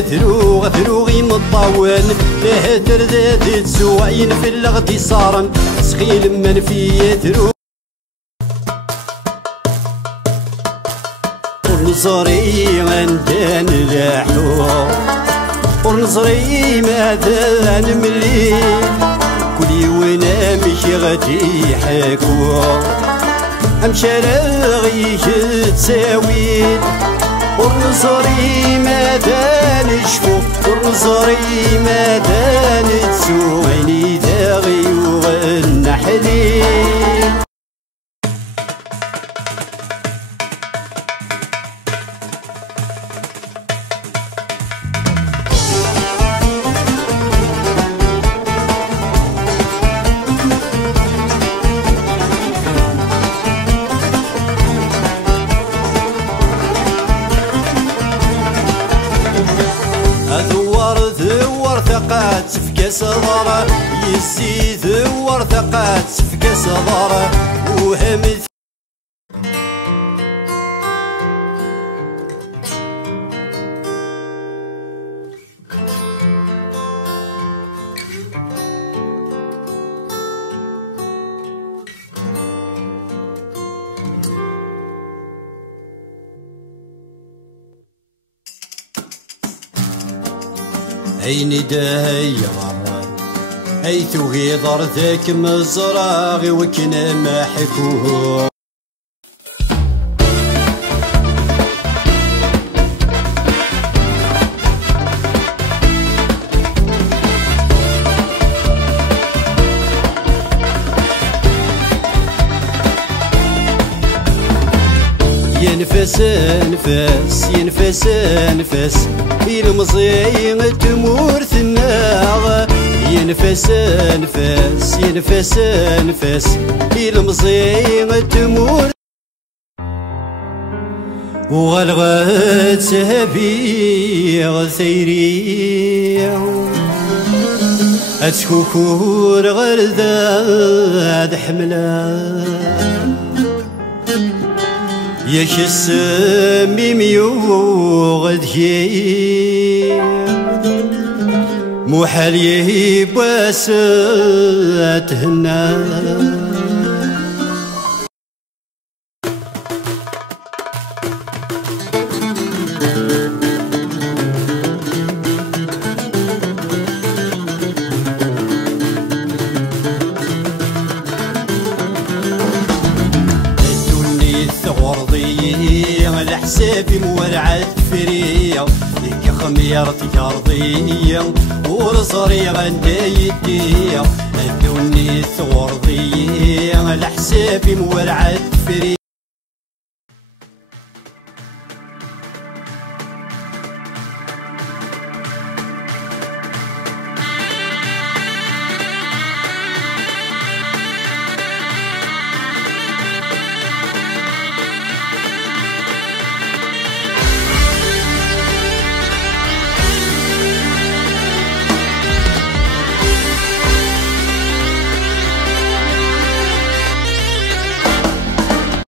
ثرو ثروغي مطاون له تردد تسوعين في الغدي صارم سخيل من في ثرو ونصري غندان لاحو ونصري ماذا نملي كلي وانا مشي غادي حاكو امشارغي تساوي ونصري ماذا نشفو ونصري ماذا نتسو عيني داغي وغنحلي ثقات سفكاس ضرا يسي ثور ثقات سفكاس ضرا وهمت عيني داير اي توهي ضر ذاك مزراغي وكنا ما حكوه ينفس انفاس ينفس انفاس المزيغ تمور ثناغ ينفس انفاس ينفس انفاس المزيغ تمور وغلغت سهبي ثيري اتكوكور غرداد حملا يشس ميميو غدهي محال يهيباس تهنا حسابي مولعات فريا لك خميرتي أرضية ورصري غندا يديا الدنيا ثورضية لحسابي مولعات فريا.